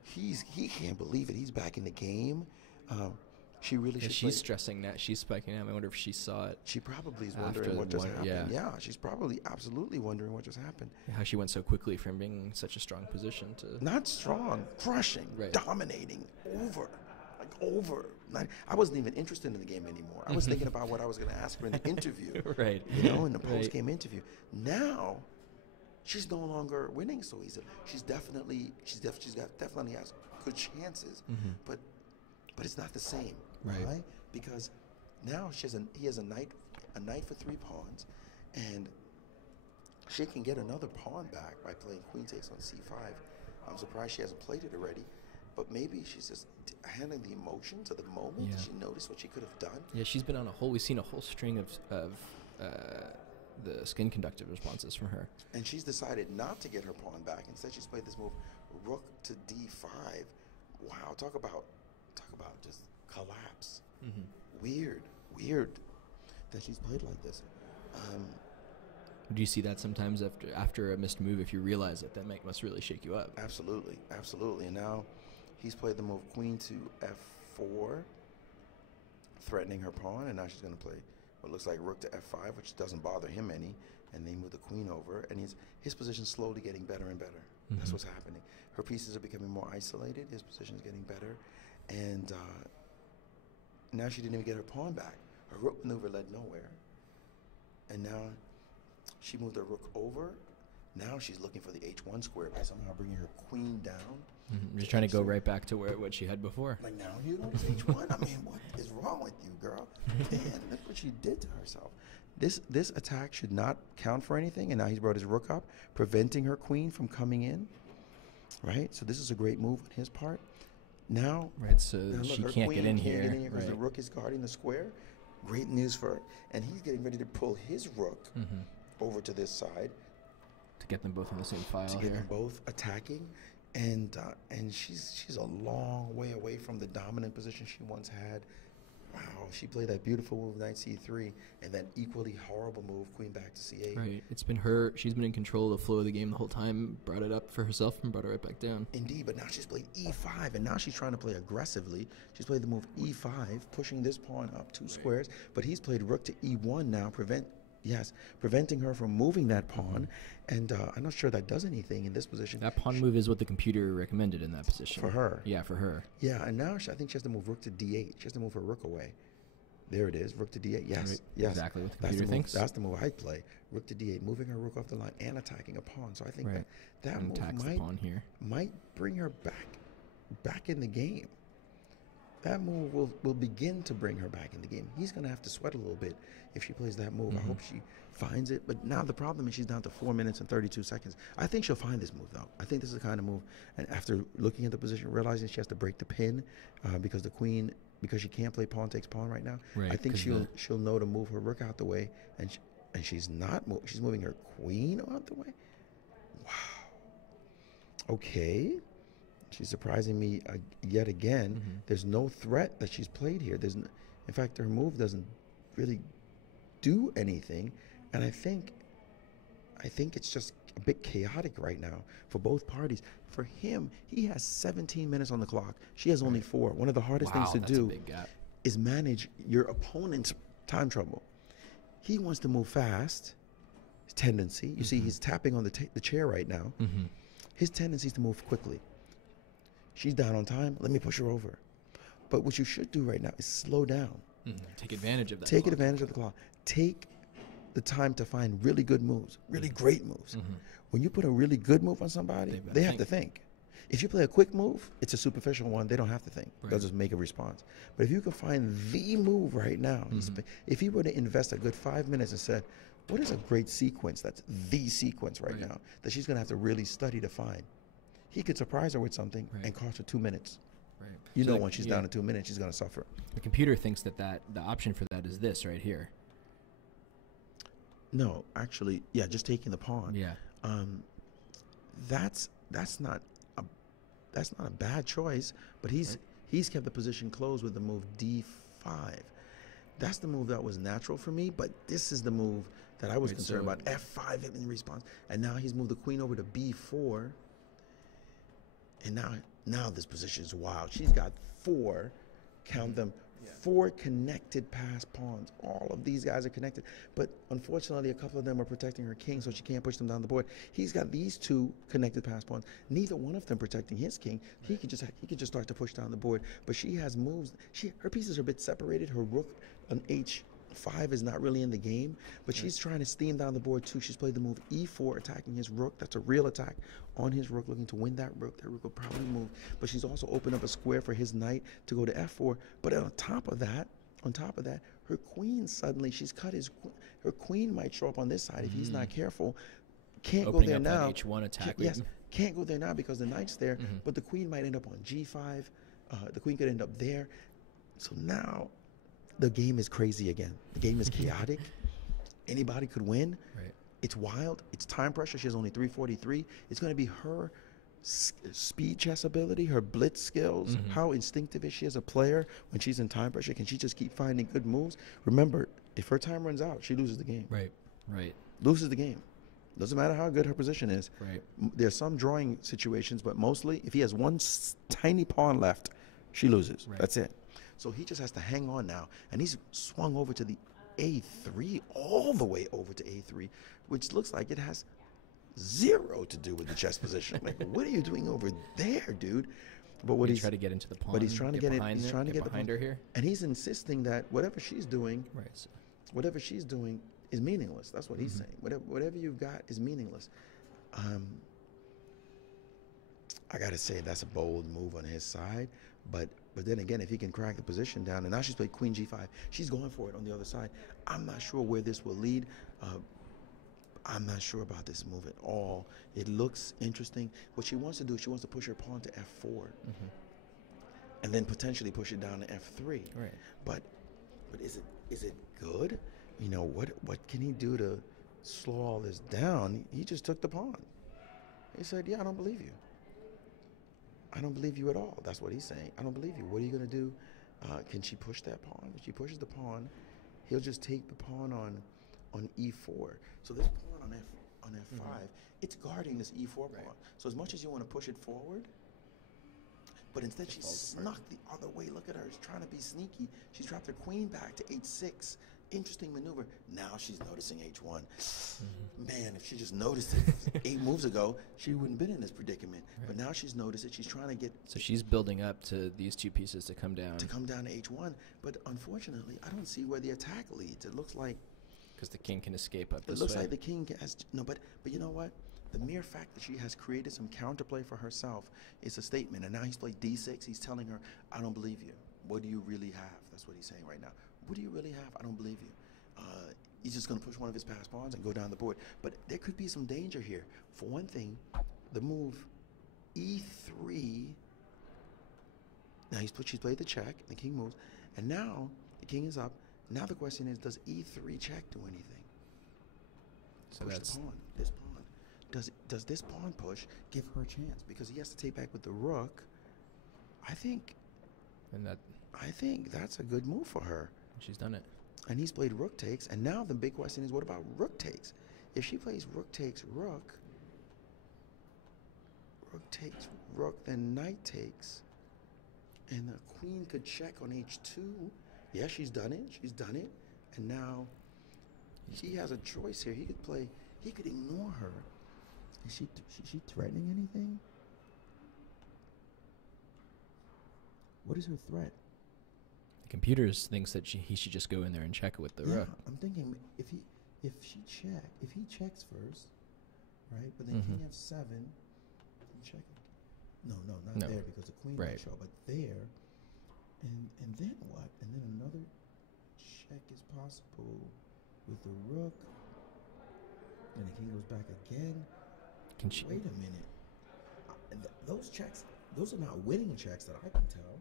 He can't believe it. He's back in the game. She really should. She's stressing that. She's spiking out. I wonder if she saw it. She probably is wondering what just happened. Yeah, she's probably absolutely wondering what just happened. How she went so quickly from being in such a strong position to... Not strong, crushing, dominating, over. I wasn't even interested in the game anymore. I was thinking about what I was going to ask her in the interview. Right. You know, in the post-game interview. Now, she's no longer winning so easily. She's definitely has good chances, but it's not the same. Right? Because now he has a knight for 3 pawns, and she can get another pawn back by playing queen takes on c5. I'm surprised she hasn't played it already, but maybe she's just handling the emotions of the moment. Did she notice what she could have done? Yeah, she's been on we've seen a whole string of the skin conductive responses from her. And she's decided not to get her pawn back. Instead, she's played this move, rook to d5. Wow, talk about just collapse. Weird that she's played like this. Do you see that sometimes after a missed move? If you realize it, that must really shake you up. Absolutely. And now he's played the move queen to f4, threatening her pawn, and now she's going to play what looks like rook to f5, which doesn't bother him any, and they move the queen over, and his position's slowly getting better and better. That's what's happening. Her pieces are becoming more isolated. His position's getting better, and now she didn't even get her pawn back. Her rook maneuver led nowhere, and now she moved her rook over. Now she's looking for the h1 square by somehow bringing her queen down. Just trying to go right back to what she had before. Like, now you don't h1. I mean, what is wrong with you, girl? Man, look what she did to herself. This attack should not count for anything, and now he's brought his rook up, preventing her queen from coming in. Right? So this is a great move on his part. Now, so look, she can't get in here. Because the rook is guarding the square. Great news for her. And he's getting ready to pull his rook over to this side. To get them both on the same file to get them both attacking. And she's a long way away from the dominant position she once had. Wow, she played that beautiful move, knight c3, and that equally horrible move, queen back to c8. Right, it's been her. She's been in control of the flow of the game the whole time, brought it up for herself and brought it right back down. Indeed, but now she's played e5, and now she's trying to play aggressively. She's played the move e5, pushing this pawn up 2 squares, but he's played rook to e1 now, preventing her from moving that pawn, and I'm not sure that does anything in this position. That pawn move is what the computer recommended in that position. For her. Yeah, for her. Yeah, and now I think she has to move rook to d8. She has to move her rook away. There it is, rook to d8. Yes. Exactly what the computer thinks. That's the move I'd play. Rook to d8, moving her rook off the line and attacking a pawn. So I think that move might bring her back in the game. That move will begin to bring her back in the game. He's going to have to sweat a little bit if she plays that move. I hope she finds it. But now the problem is she's down to 4 minutes and 32 seconds. I think she'll find this move, though. I think this is the kind of move. And after looking at the position, realizing she has to break the pin because the queen, because she can't play pawn takes pawn right now, I think she'll know to move her rook out the way. And she's not she's moving her queen out the way. Wow. Okay. She's surprising me yet again. There's no threat that she's played here. In fact, her move doesn't really do anything, and I think it's just a bit chaotic right now for both parties. For him, he has 17 minutes on the clock. She has only 4. One of the hardest things to do is manage your opponent's time trouble. He wants to move fast. His tendency, you see, he's tapping on the chair right now. His tendency is to move quickly. She's down on time. Let me push her over. But what you should do right now is slow down. Take advantage of that. Take advantage of the clock. Take the time to find really good moves, really great moves. When you put a really good move on somebody, they have to think. If you play a quick move, it's a superficial one. They don't have to think. They'll just make a response. But if you can find the move right now, if he were to invest a good 5 minutes and said, what is a great sequence that's the sequence right now that she's going to have to really study to find? He could surprise her with something and cost her 2 minutes. You know, when she's down to 2 minutes, she's going to suffer. The computer thinks that the option for that is this right here. No, actually, just taking the pawn. That's not a bad choice, but he's kept the position closed with the move D5. That's the move that was natural for me, but this is the move that I was concerned about. F5 in response, and now he's moved the queen over to B4, and now this position is wild. She's got four, count them, four connected pass pawns. All of these guys are connected, but unfortunately, a couple of them are protecting her king, so she can't push them down the board. He's got these two connected pass pawns. Neither one of them protecting his king. He could just start to push down the board. But she has moves. Her pieces are a bit separated. Her rook on H5 is not really in the game, but she's trying to steam down the board too. She's played the move E4, attacking his rook. That's a real attack on his rook, looking to win that rook. That rook will probably move, but she's also opened up a square for his knight to go to F4. But on top of that, her queen suddenly, she's cut her queen might show up on this side if he's not careful. Can't Opening go there up now. That H1 attack. Yes, can't go there now because the knight's there, but the queen might end up on G5. The queen could end up there. So now the game is crazy again. The game is chaotic. Anybody could win. Right. It's wild. It's time pressure. She has only 343. It's going to be her speed chess ability, her blitz skills, how instinctive is she as a player when she's in time pressure? Can she just keep finding good moves? Remember, if her time runs out, she loses the game. Right. Loses the game. Doesn't matter how good her position is. Right. There's some drawing situations, but mostly if he has one tiny pawn left, she loses. Right. That's it. So he just has to hang on now. And he's swung over to the A3, all the way over to A3, which looks like it has zero to do with the chess position. Like, what are you doing over there, dude? But what he's trying to get into the pawn. But he's trying to get in. He's trying to get behind her here. And he's insisting that whatever she's doing, is meaningless. That's what he's saying. Whatever you've got is meaningless. I gotta say that's a bold move on his side, but then again, if he can crack the position down, and now she's played Queen G5, she's going for it on the other side. I'm not sure where this will lead. I'm not sure about this move at all. It looks interesting. What she wants to do, she wants to push her pawn to F4, and then potentially push it down to F3. Right. But is it good? You know, what can he do to slow all this down? He just took the pawn. He said, "Yeah, I don't believe you. I don't believe you at all." That's what he's saying. I don't believe you. What are you going to do? Can she push that pawn? If she pushes the pawn, he'll just take the pawn on E4. So this pawn on F5, it's guarding this E4 pawn. So as much as you want to push it forward, but instead she snuck the other way. Look at her. She's trying to be sneaky. She's dropped her queen back to H6. Interesting maneuver. Now she's noticing H1. Man, if she just noticed it 8 moves ago, she wouldn't have been in this predicament. Right. But now she's noticed it. She's trying to get... So she's building up to these two pieces to come down. To come down to H1. But unfortunately, I don't see where the attack leads. It looks like... Because the king can escape up this way. It looks like the king has... No, but you know what? The mere fact that she has created some counterplay for herself is a statement. And now he's played D6. He's telling her, I don't believe you. What do you really have? That's what he's saying right now. What do you really have? I don't believe you. He's just going to push one of his pass pawns and go down the board. But there could be some danger here. For one thing, the move E3. Now she's played the check. The king moves. And now the king is up. Now the question is, does E3 check do anything? So push the pawn. This pawn. Does this pawn push give her a chance? Because he has to take back with the rook. I think that's a good move for her. She's done it. And he's played rook takes. And now the big question is, what about rook takes? If she plays rook takes rook takes rook, then knight takes, and the queen could check on H2. Yeah, she's done it. She's done it. And now he has a choice here. He could ignore her. Is she threatening anything? What is her threat? The computer thinks that he should just go in there and check it with the rook. I'm thinking if he checks first, right? But then king F7, check. No, not there because the queen might show, but there. And then what? And then another check is possible with the rook. And the king goes back again. Wait a minute. Those checks, those are not winning checks that I can tell.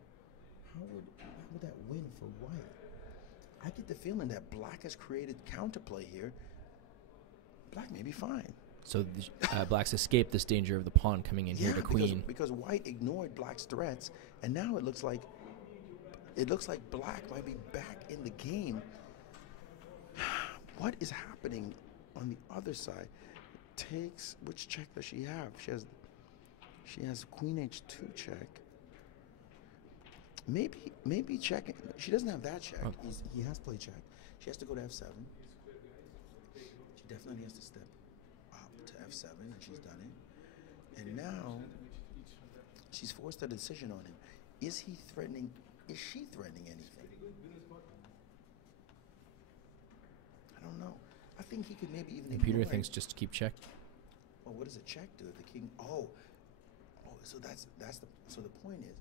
How would that win for white? I get the feeling that black has created counterplay here. Black may be fine. So Black's escaped this danger of the pawn coming in here to queen. Because white ignored Black's threats, and now it looks like Black might be back in the game. What is happening on the other side? Takes, which check does she have? She has Queen H2 check. Maybe checking. She doesn't have that check. He has play check. She has to go to F7. She definitely has to step up to F7, and she's done it. And now she's forced a decision on him. Is he threatening? Is she threatening anything? I don't know. I think he could maybe even. Computer thinks just keep check. Well, what does a check do? The king. Oh. So so the point is,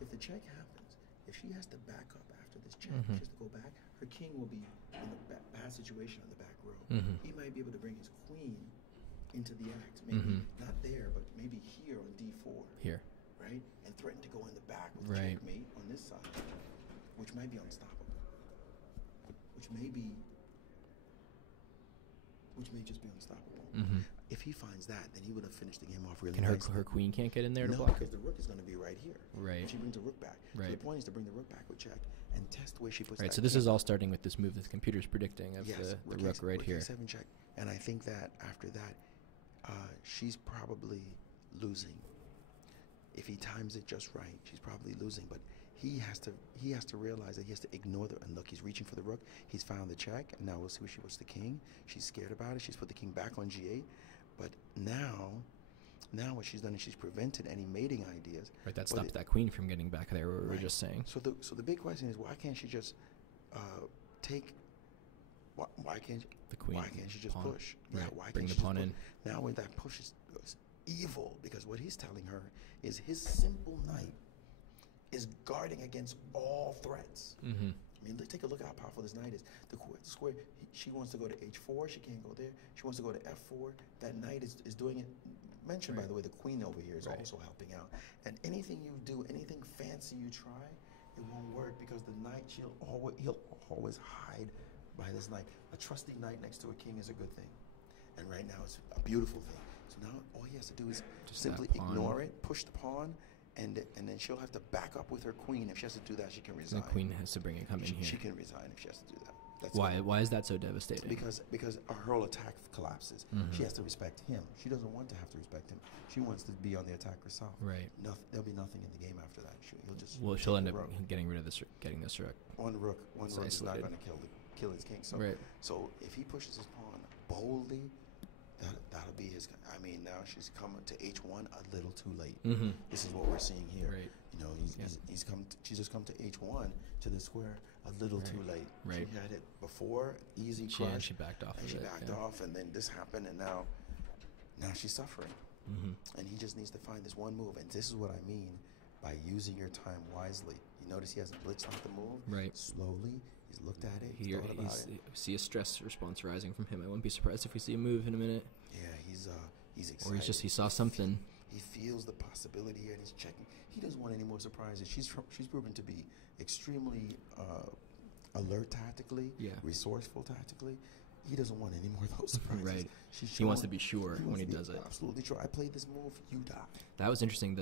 if the check happens, if she has to back up after this check, she has to go back. Her king will be in a bad situation on the back row. He might be able to bring his queen into the act, maybe not there, but maybe here on D4. Here. Right, and threaten to go in the back with checkmate on this side, which might be unstoppable. Which may just be unstoppable. If he finds that, then he would have finished the game off really nicely. And her queen can't get in there to no, block? because the rook is going to be right here. Right. And she brings the rook back. Right. So the point is to bring the rook back with check and test where she puts Right, that so this king. is all starting with this move that the computer's predicting of the rook right here. 7 check. And I think that after that, she's probably losing. If he times it just right, she's probably losing. But he has to realize that he has to ignore and look, he's reaching for the rook. He's found the check, and now we'll see where she puts the king. She's scared about it. She's put the king back on G8. But now what she's done is she's prevented any mating ideas. Right, that stopped that queen from getting back there, what we were just saying. So the big question is, why can't she just take? Why can't the queen? Why can't she just pawn. push? Right. Yeah, why Bring can't the she pawn just in. Now when that push is evil, because what he's telling her is his simple knight is guarding against all threats. I mean, let's take a look at how powerful this knight is. The square, she wants to go to H4. She can't go there. She wants to go to F4. That knight is doing it. Mentioned, by the way, the queen over here is also helping out. And anything you do, anything fancy you try, it won't work because the knight, he'll always hide by this knight. A trusty knight next to a king is a good thing. And right now, it's a beautiful thing. So now all he has to do is just simply ignore it, push the pawn, and then she'll have to back up with her queen. If she has to do that, she can resign. The queen has to bring it coming here. She can resign if she has to do that. That's Why is that so devastating? Because her whole attack collapses. She has to respect him. She doesn't want to have to respect him. She wants to be on the attack herself. Right. There'll be nothing in the game after that. She'll end up getting rid of this, getting this rook. One rook is not going to kill his king. So if he pushes his pawn boldly, that'll be his. I mean, now she's coming to H1 a little too late. This is what we're seeing here. Right. You know, she's just come to H1 to the square a little too late. Right. She had it before, easy crush. She backed off. And she backed off, and then this happened, and now she's suffering. And he just needs to find this one move, and this is what I mean by using your time wisely. You notice he hasn't blitzed off the move. Right. Slowly, he's looked at it. He's thought about it. See a stress response rising from him. I wouldn't be surprised if we see a move in a minute. Yeah, he's excited. Or he saw something. He feels the possibility here, and he's checking. He doesn't want any more surprises. She's proven to be extremely alert tactically, resourceful tactically. He doesn't want any more of those surprises. Right. He wants to be sure when he does it. Absolutely sure. I played this move, you die. That was interesting.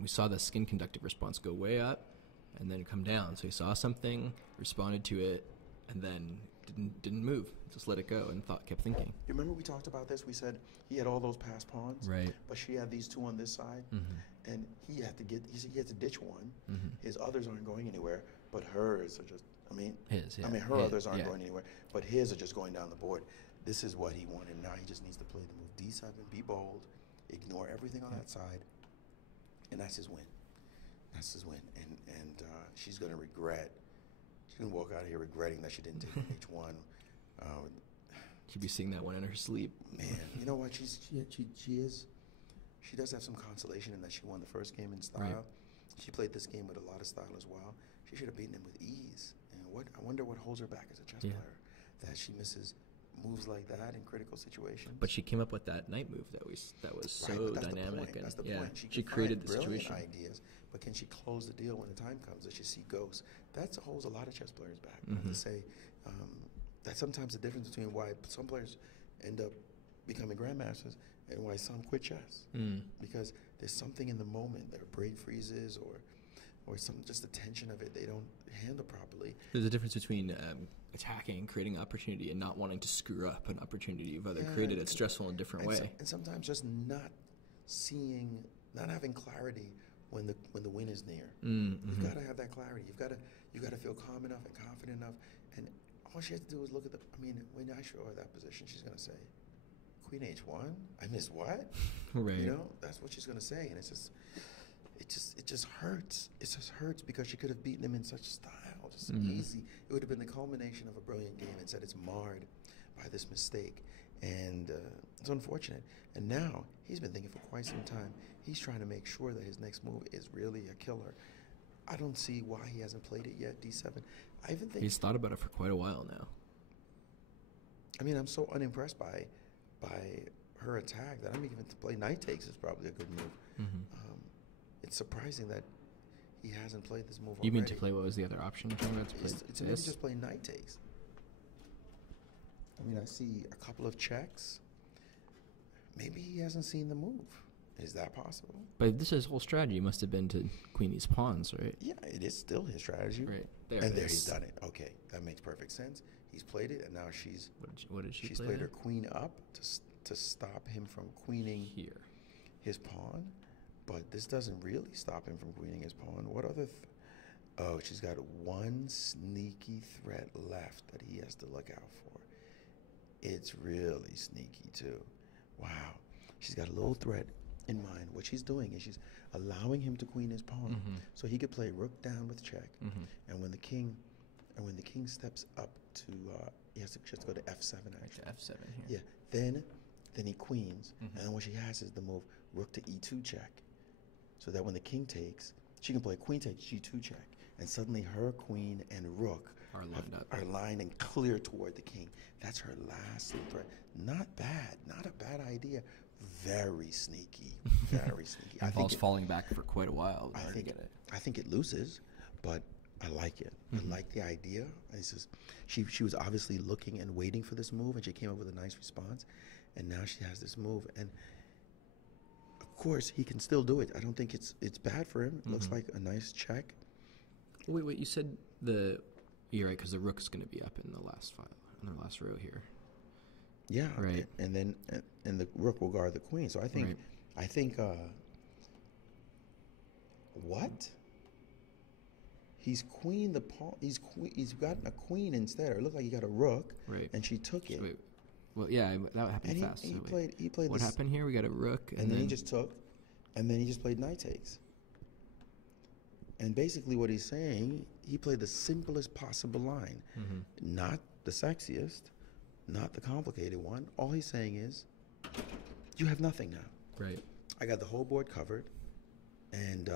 We saw the skin conductive response go way up and then come down. So he saw something, responded to it, and then didn't move. Just let it go and kept thinking. You remember we talked about this? We said he had all those passed pawns, right? But she had these two on this side, and he had to ditch one. His others aren't going anywhere, but hers are just. Her others aren't going anywhere, but his are just going down the board. This is what he wanted. Now he just needs to play the move D7, be bold, ignore everything on that side, and that's his win. That's his win. And she's going to regret. She's going to walk out of here regretting that she didn't take H1. She'd be seeing that one in her sleep. Man, you know what? She does have some consolation in that she won the first game in style. Right. She played this game with a lot of style as well. She should have beaten him with ease. And I wonder what holds her back as a chess player, that she misses moves like that in critical situations. But she came up with that knight move that was so dynamic. That's the point. She created the situation. Ideas, but can she close the deal when the time comes? Does she see ghosts? That holds a lot of chess players back. I have to say that sometimes the difference between why some players end up becoming grandmasters and why some quit chess. Because there's something in the moment, their brain freezes or some just the tension of it they don't handle properly. There's a difference between attacking, creating opportunity, and not wanting to screw up an opportunity you've either created it stressful in a different way. And sometimes just not having clarity when the win is near. You've got to have that clarity. You've got to feel calm enough and confident enough. And all she has to do is look at when I show her that position, she's going to say, Queen H1? I missed what? Right. You know, that's what she's going to say. And it just hurts. It just hurts because she could have beaten him in such style, just easy. It would have been the culmination of a brilliant game. Instead, it's marred by this mistake. And it's unfortunate. And now he's been thinking for quite some time. He's trying to make sure that his next move is really a killer. I don't see why he hasn't played it yet, D7. I even think he's thought about it for quite a while now. I mean, I'm so unimpressed by her attack that I'm even to play knight takes is probably a good move. It's surprising that he hasn't played this move already. You mean to play, what was the other option? It's maybe just play knight takes. I mean, I see a couple of checks. Maybe he hasn't seen the move. Is that possible? But his whole strategy must have been to queen these pawns, right? Yeah, it is still his strategy. Right. There he's done it. Okay, that makes perfect sense. He's played it, and now she's... What did she She's play played her queen up to stop him from queening here his pawn. But this doesn't really stop him from queening his pawn. What other... Oh, she's got one sneaky threat left that he has to look out for. It's really sneaky, too. Wow. She's got a little threat in mind. What she's doing is she's allowing him to queen his pawn, so he could play rook down with check. And when the king steps up to he has to just go to f7 actually. F7 here. Yeah. Then he queens, and then what she has is the move rook to e2 check, so that when the king takes, she can play queen takes g2 check, and suddenly her queen and rook are lined and clear toward the king. That's her last threat. Not bad. Not a bad idea. Very sneaky. Very sneaky. I think falling back for quite a while. I think it loses, but I like it. I like the idea. It's just, she was obviously looking and waiting for this move, and she came up with a nice response, and now she has this move. And of course, he can still do it. I don't think it's bad for him. It looks like a nice check. Wait. You said you're right, because the rook's going to be up in the last file, in the last row here. Yeah, right. And then the rook will guard the queen. So I think what? He's queen the pawn. He's gotten a queen instead. Or it looked like he got a rook. Right. And she took it. Wait. Well, yeah, that happened and fast. He played. What happened here? We got a rook, and then he just took, and then he just played knight takes. And basically, what he's saying, he played the simplest possible line, not the sexiest, not the complicated one. All he's saying is, you have nothing now. Right. I got the whole board covered, and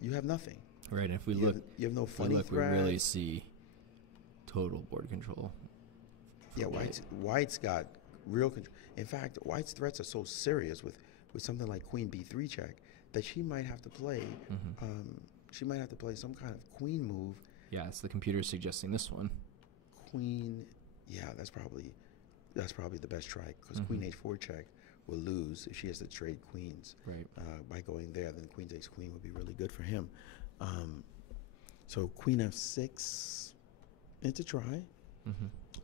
you have nothing. Right. And if we look, you have no funny threat. We really see total board control. Yeah, White's got real control. In fact, White's threats are so serious with something like queen b3 check that she might have to play. She might have to play some kind of queen move. Yeah, it's the computer suggesting this one. Queen, yeah, that's probably the best try, because queen h4 check will lose if she has to trade queens. Right. By going there, then queen takes queen would be really good for him. So queen f6, it's a try.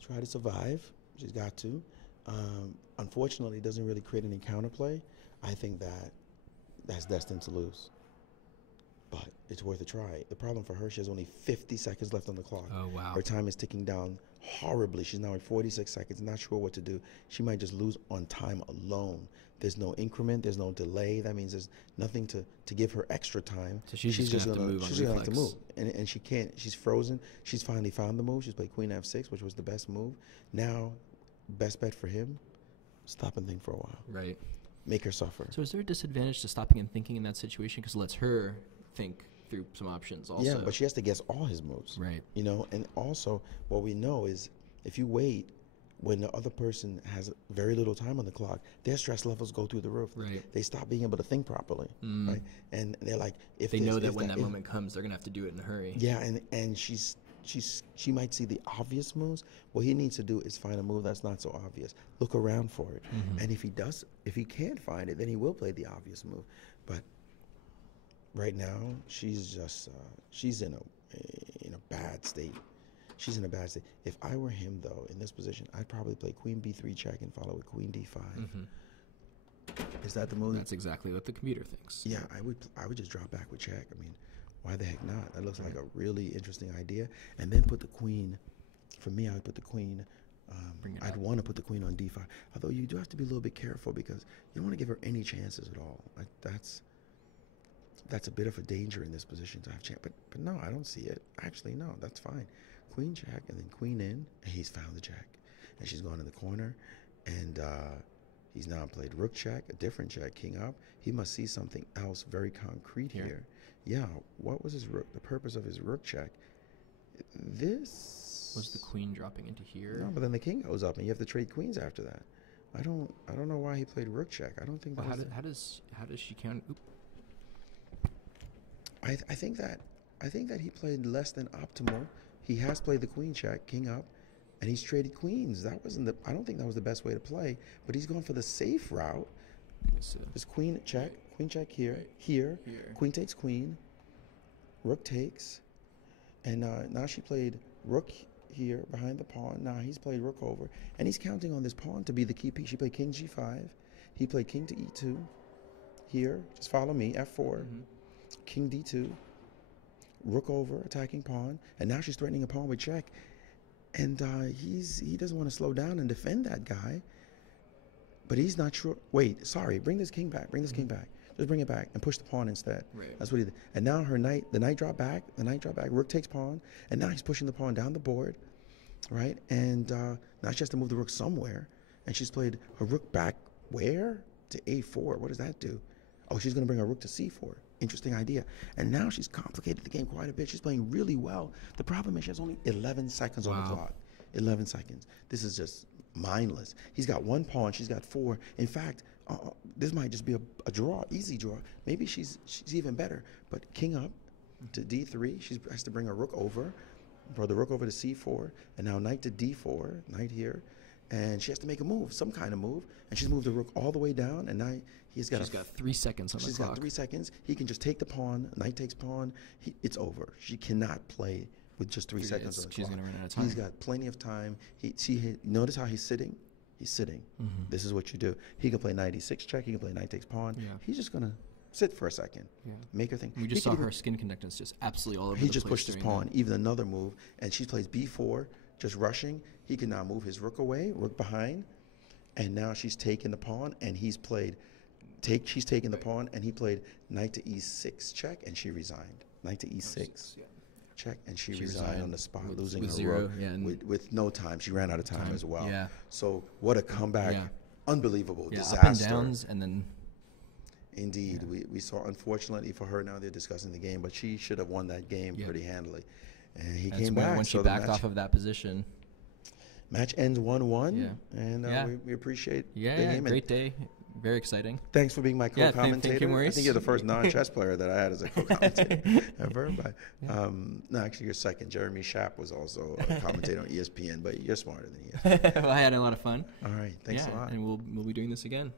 Try to survive. She's got to. Unfortunately, it doesn't really create any counterplay. I think that's destined to lose. But it's worth a try. The problem for her, she has only 50 seconds left on the clock. Oh, wow. Her time is ticking down horribly. She's now at 46 seconds, not sure what to do. She might just lose on time alone. There's no increment. There's no delay. That means there's nothing to give her extra time. So she's just going to have to move on reflex. She's going to have to move. And she can't. She's frozen. She's finally found the move. She's played queen f6, which was the best move. Now, best bet for him, stop and think for a while. Right. Make her suffer. So is there a disadvantage to stopping and thinking in that situation? Because it lets her think through some options also. Yeah, but she has to guess all his moves. Right. You know, and also what we know is if you wait when the other person has very little time on the clock, their stress levels go through the roof. Right. They stop being able to think properly. Right. And they're like, if they know that when that moment comes, they're gonna have to do it in a hurry. Yeah, and she's she might see the obvious moves. What he needs to do is find a move that's not so obvious. Look around for it, and if he can't find it, then he will play the obvious move. But right now, she's just she's in a bad state. She's in a bad state. If I were him, though, in this position, I'd probably play Queen B3 check and follow with Queen D5. Is that the move? That's exactly what the computer thinks. Yeah, I would just drop back with check. I mean, why the heck not? That looks like a really interesting idea. And then put the queen. For me, I would put the queen. I'd want to put the queen on D5. Although you do have to be a little bit careful because you don't want to give her any chances at all. That's a bit of a danger in this position to have chance. But no, I don't see it. Actually, no, that's fine. Queen check and then queen in, and he's found the jack. And she's gone in the corner, and he's now played rook check, a different check, king up. He must see something else very concrete here. Yeah, what was his rook? The purpose of his rook check? This was the queen dropping into here. No, but then the king goes up, and you have to trade queens after that. I don't know why he played rook check. I don't think. Well, how does she count? Oop. I think that he played less than optimal. He has played the queen check, king up, and he's traded queens. That wasn't I don't think that was the best way to play, but he's gone for the safe route. It's queen check here, here, queen takes queen, rook takes, and now she played rook here behind the pawn. Now he's played rook over, and he's counting on this pawn to be the key piece. She played king g5, he played king to e2, here, just follow me, f4, king d2, rook over, attacking pawn, and now she's threatening a pawn with check, and he doesn't want to slow down and defend that guy, but he's not sure. Wait, sorry, bring this king back, just bring it back and push the pawn instead. Right. That's what he did. And now the knight dropped back, rook takes pawn, and now he's pushing the pawn down the board, right? And now she has to move the rook somewhere, and she's played her rook back where? To a4. What does that do? Oh, she's going to bring her rook to c4. Interesting idea. And now she's complicated the game quite a bit. She's playing really well. The problem is she has only 11 seconds on the clock. 11 seconds. This is just mindless. He's got one pawn. She's got four. In fact, this might just be a draw, easy draw. Maybe she's even better. But king up to d3. She has to bring her rook over. Brought the rook over to c4. And now knight to d4. Knight here. And she has to make a move, some kind of move. And she's moved the rook all the way down. And now she's got 3 seconds on the clock. She's got 3 seconds. He can just take the pawn. Knight takes pawn. It's over. She cannot play with just 3 seconds on the clock. She's going to run out of time. He's got plenty of time. Notice how he's sitting? He's sitting. This is what you do. He can play knight e6 check. He can play knight takes pawn. Yeah. He's just going to sit for a second. Yeah. Make her think. We just saw her skin conductance just absolutely all over the place. He just pushed his pawn. Even another move. And she plays b4, just rushing. He can now move his rook away, rook behind. And now she's taken the pawn, and he's played she's taken the pawn, and he played knight to e6 check, and she resigned. Knight to e6 check, and she resigned on the spot, losing her rook with no time. She ran out of time as well. Yeah. So what a comeback. Yeah. Unbelievable. Disaster. Up and downs, and then... Indeed. Yeah. We saw, unfortunately for her, now they're discussing the game, but she should have won that game pretty handily. And he came back. When she backed off of that position. Match ends 1-1, and we appreciate the game. Great day. Very exciting. Thanks for being my co-commentator. Thank you, Maurice. I think you're the first non-chess player that I had as a co-commentator ever. But no, actually, you're second. Jeremy Schaap was also a commentator on ESPN, but you're smarter than he is. Well, I had a lot of fun. All right. Thanks a lot. And we'll be doing this again.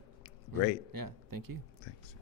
Great. Yeah. Thank you. Thanks.